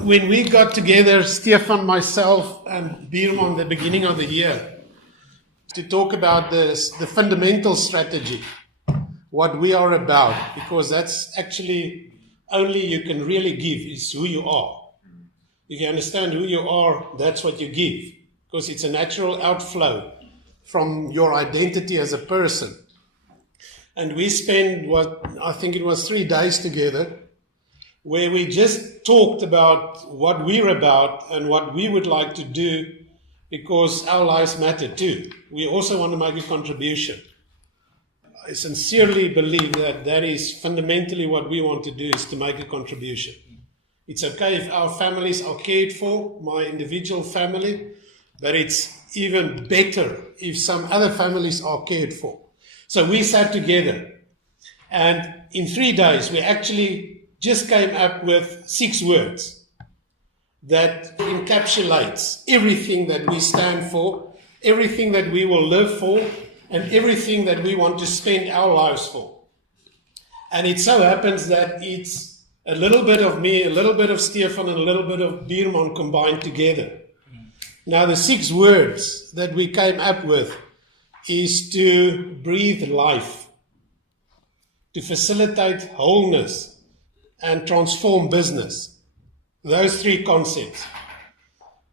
When we got together, Stefan, myself, and Bierberg, the beginning of the year, to talk about the fundamental strategy, what we are about, because that's actually only you can really give is who you are. If you understand who you are, that's what you give, because it's a natural outflow from your identity as a person. And we spent, I think it was 3 days together, where we just talked about what we're about and what we would like to do, because our lives matter too. We also want to make a contribution. I sincerely believe that that is fundamentally what we want to do, is to make a contribution. It's okay if our families are cared for, my individual family, but it's even better if some other families are cared for. So we sat together, and in 3 days we actually just came up with 6 words that encapsulates everything that we stand for, everything that we will live for, and everything that we want to spend our lives for. And it so happens that it's a little bit of me, a little bit of Stefan, and a little bit of Bierberg combined together. Now, the 6 words that we came up with is to breathe life, to facilitate wholeness, and transform business. Those 3 concepts.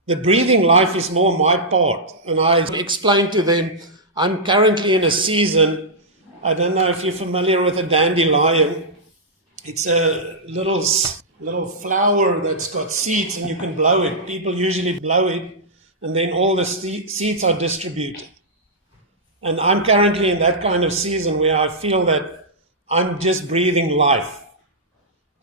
The breathing life is more my part. And I explained to them, I'm currently in a season, I don't know if you're familiar with a dandelion. It's a little flower that's got seeds and you can blow it. People usually blow it and then all the seeds are distributed. And I'm currently in that kind of season where I feel that I'm just breathing life.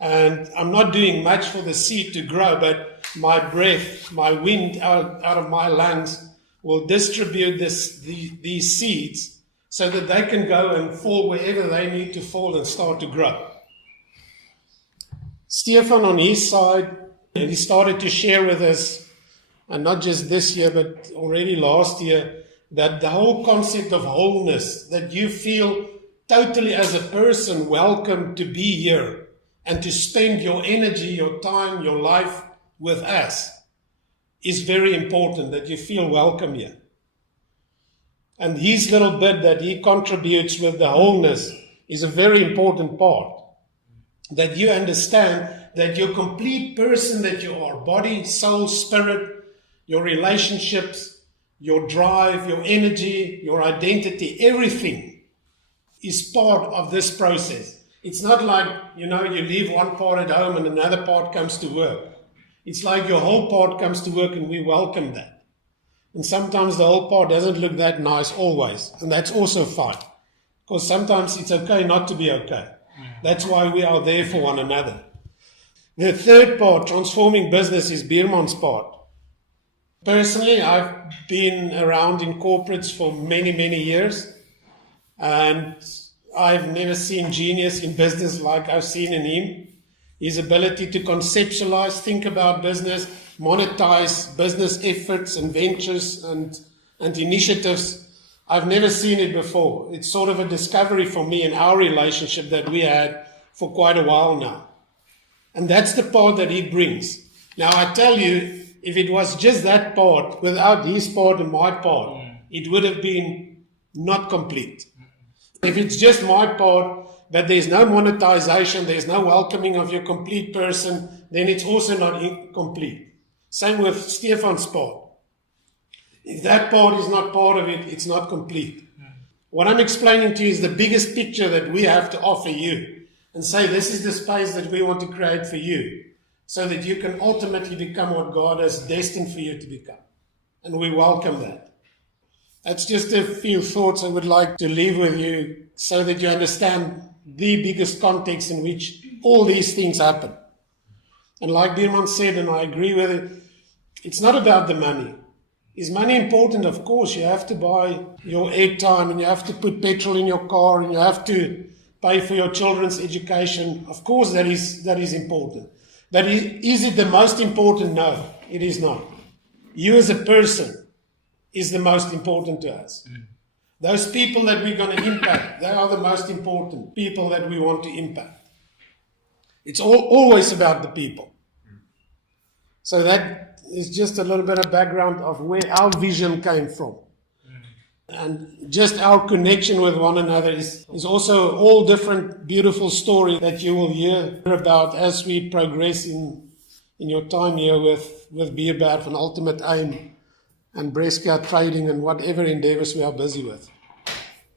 And I'm not doing much for the seed to grow, but my breath, my wind out of my lungs will distribute these seeds so that they can go and fall wherever they need to fall and start to grow. Stefan on his side, he started to share with us, and not just this year, but already last year, that the whole concept of wholeness, that you feel totally as a person welcome to be here and to spend your energy, your time, your life with us, is very important, that you feel welcome here. And his little bit that he contributes with the wholeness is a very important part. That you understand that your complete person that you are, body, soul, spirit, your relationships, your drive, your energy, your identity, everything is part of this process. It's not like, you leave one part at home and another part comes to work. It's like your whole part comes to work and we welcome that. And sometimes the whole part doesn't look that nice always. And that's also fine. Because sometimes it's okay not to be okay. That's why we are there for one another. The third part, transforming business, is Bierberg's part. Personally, I've been around in corporates for many, many years. And I've never seen genius in business like I've seen in him. His ability to conceptualize, think about business, monetize business efforts and ventures and initiatives. I've never seen it before. It's sort of a discovery for me in our relationship that we had for quite a while now. And that's the part that he brings. Now, I tell you, if it was just that part, without his part and my part, it would have been not complete. If it's just my part, but there's no monetization, there's no welcoming of your complete person, then it's also not complete. Same with Stefan's part. If that part is not part of it, it's not complete. What I'm explaining to you is the biggest picture that we have to offer you and say this is the space that we want to create for you so that you can ultimately become what God has destined for you to become. And we welcome that. That's just a few thoughts I would like to leave with you so that you understand the biggest context in which all these things happen. And like Bierberg said, and I agree with it, it's not about the money. Is money important? Of course, you have to buy your airtime and you have to put petrol in your car and you have to pay for your children's education. Of course, that is important. But is it the most important? No, it is not. You as a person is the most important to us. Those people that we're going to impact, they are the most important people that we want to impact. It's always about the people. So that is just a little bit of background of where our vision came from. And just our connection with one another is also all different beautiful story that you will hear about as we progress in your time here with Bierberg and Ultimate Aim and breast care trading and whatever endeavors we are busy with.